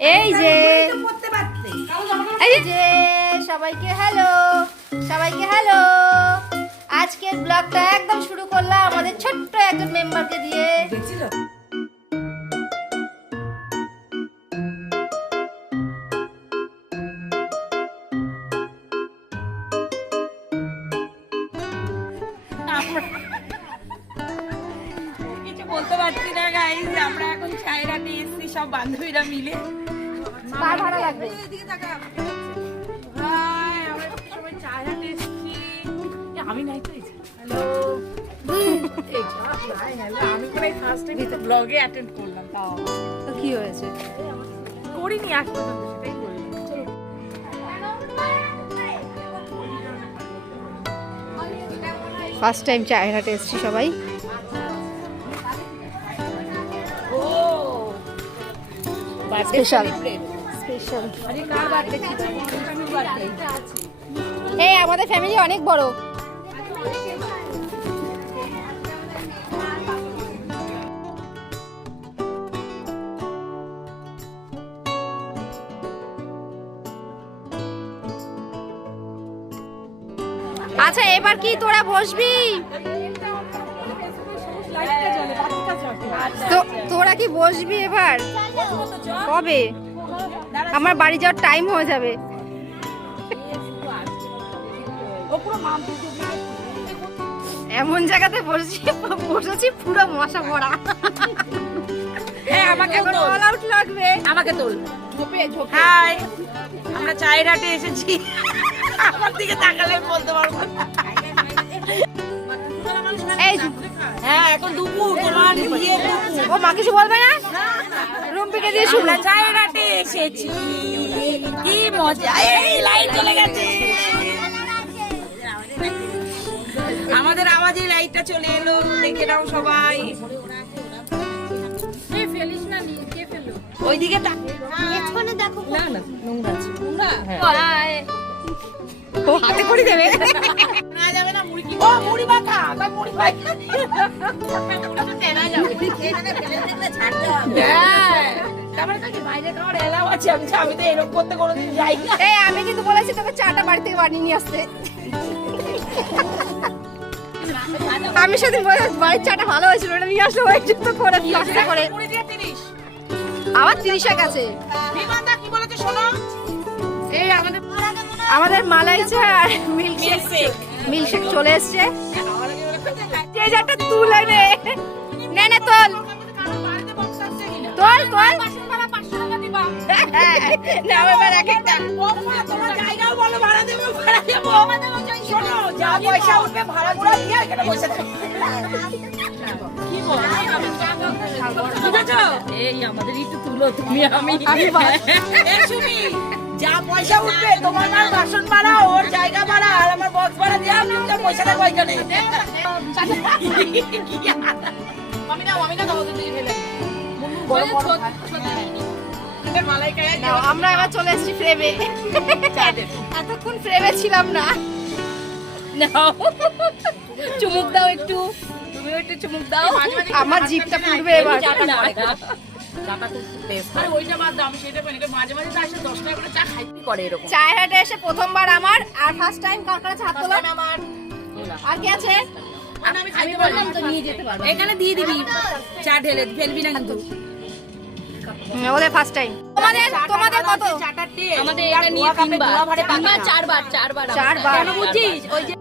এই যে সবাইকে হ্যালো, সবাইকে হ্যালো। আজকের ব্লগটা একদম শুরু করলাম আমাদের ছোট্ট একজন মেম্বারকে দিয়ে। কিছু বলতে পারছি না গাইস, আমরা এখন চায়ের হাটে এসেছি সব বান্ধবীরা মিলে। কার ভাড়া লাগবে? হাই, আমরা সবাই চায়ের হাটে এসেছি। আমি নাই তো, হ্যালো আমি প্রায় ফার্স্ট টাইম তো ব্লগে অ্যাটেন্ড করলাম, তাও তো কি হয়েছে? করিনি আজ পর্যন্ত, সেটাই করি। ফার্স্ট টাইম চায়ের হাটে এসেছি সবাই। Special special. এই আমাদের ফ্যামিলি অনেক বড়। আচ্ছা এবার কি তোরা বসবি? তোরা কি বসবি এবার? কবে? আমার বাড়ি যাওয়ার টাইম হয়ে যাবে। এমন জায়গাতে বসেছি পুরো মশা ভরা। আমাকে অল আউট লাগবে। আমাকে তোল। হাই, আমরা চায়ের হাটে এসেছি। আমার দিকে তাকালে বলতে পারবো না। এই হ্যাঁ, এখন দুপুর, তোমার বিয়ের দুপুর। ও মা কিছু বলবে না? রুম্পিকে দিয়ে শুরু। আমরা চায়ের হাটে এসেছি, কি মজা। এই লাইট চলে গেছে, আমাদের আওয়াজে লাইটটা চলে এলো, দেখে নাও সবাই। ওইদিকে দেখো না, না নোংরা আছে, নোংরা। ও হাতে করে দেবে। না যাবে না, মুড়ি কি? ও মুড়ি মাখা, তা মুড়ি মাখা। মুড়ি তো তেনা যাবে, এখানে ফেলে দিলে ছাড়তে হবে। হ্যাঁ, তারপরে তো কি বাইরে খাওয়ার এলাও আছে। আমি তো এরকম করতে কোনোদিন যাই না। এই আমি কিন্তু বলেছি তোকে চাটা বাড়ি থেকে বানিয়ে নিয়ে আসতে। আমি সেদিন বলেছি বাড়ির চাটা ভালো হয়েছিল, ওটা নিয়ে আসলে ওই জন্য করে কষ্ট করে। মুড়ি দিয়ে 30। আবার 30 গেছে। বিমানদা কি বলেছে শোনো? এই আমাদের মালাই চা আর মিল্কশেক চলে এসছে। যে যাটা তুলে নে, নে নে তোল তোল তোল। না এবার এক একটা তোমার জায়গাও বলো, ভাড়া দেবো, ভাড়া দেবো। শোনো, যা পয়সা উঠবে ভাড়া গুলো দিয়ে এখানে বসে থাকো। কি বল? এই আমাদের একটু তুলো, তুমি আমি এই শুনি, যা পয়সা উঠবে তোমার মার বাসন ভাড়া, ওর জায়গা ভাড়া আর আমার বক্স ভাড়া দিয়ে আমি তো পয়সা দেবো এখানে। আমি না দাও দিতে ফেলে আমরা এবার চলে এসেছি ফ্রেমে। এতক্ষণ ফ্রেমে ছিলাম না। চুমুক দাও একটু, তুমিও একটু চুমুক দাও। আমার জিভটা পুড়বে এবার। চায়ের হাটে এসে প্রথমবার আমার, আর ফার্স্ট টাইম কার কাছে হাত তোলা আমার। আর কি আছে? আমি বললাম তো নিয়ে যেতে পারবো, এখানে দিয়ে দিবি চা ঢেলে, ফেলবি না কিন্তু। ওদের ফার্স্ট টাইম। তোমাদের কত? আমাদের এটা নিয়ে তিনবার চারবার কেন বুঝছিস? ওই যে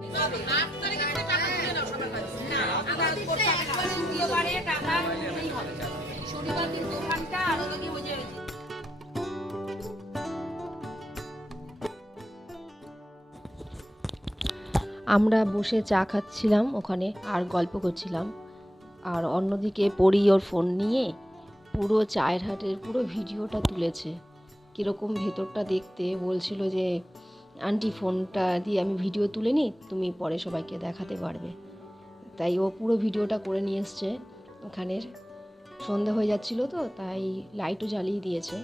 আমরা বসে চা খাচ্ছিলাম ওখানে আর গল্প করছিলাম, আর অন্যদিকে পরি ওর ফোন নিয়ে পুরো চায়ের হাটের পুরো ভিডিওটা তুলেছে। কীরকম ভেতরটা দেখতে বলছিল যে আন্টি ফোনটা দিয়ে আমি ভিডিও তুলে নিই, তুমি পরে সবাইকে দেখাতে পারবে। তাই ও পুরো ভিডিওটা করে নিয়ে এসছে। ওখানের সন্ধে হয়ে যাচ্ছিল তো, তাই লাইটও জ্বালিয়ে দিয়েছে।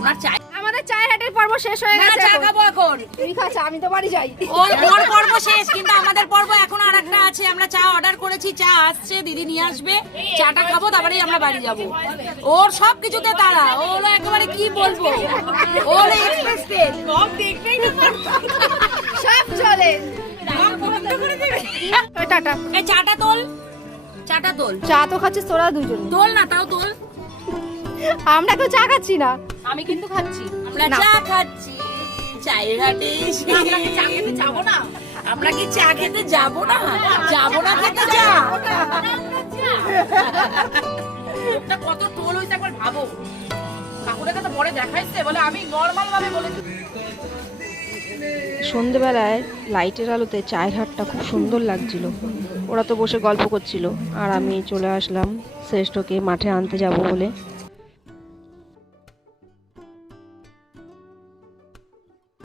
ওনার চাই আমাদের চায়ের হাটের পর্ব শেষ হয়ে না, গেছে চা এখন। খাবো এখন। তুমি খাচ্ছ, আমি তো বাড়ি যাই। ওর পর্ব শেষ, কিন্তু আমাদের পর্ব এখন আরেকটা আছে। আমরা চা অর্ডার করেছি, চা আসছে, দিদি নিয়ে আসবে, চাটা খাবো, তারপরেই আমরা বাড়ি যাব। ওর সব কিছুতে তারা, ও হলো একেবারে কি বলবো, ও হলো এক্সপ্রেস ট্রেন, সব দেখবেই না, সব চলে। ওই টাটা। এই চাটা তোল, চাটা তোল, চা তো খাচ্ছিস তোরা দুজন, তোল না, তাও তোল। আমরা কেউ চা খাচ্ছি না। আমি কিন্তু খাচ্ছি, আমরা না। চা খাচ্ছি চায়ের হাটে এসে। আমরা কি চা খেতে যাবো না? আমরা কি চা খেতে যাবো না? যাবো না খেতে চা? লোকটা কত টোল হইছে একবার ভাবো। কাকুরের কাছে পরে দেখাইছে, বলে আমি নরমাল ভাবে বলেছি। সন্ধেবেলায় লাইটের আলোতে চায়ের হাটটা খুব সুন্দর লাগছিল। ওরা তো বসে গল্প করছিল আর আমি চলে আসলাম শ্রেষ্ঠকে মাঠে আনতে যাব বলে।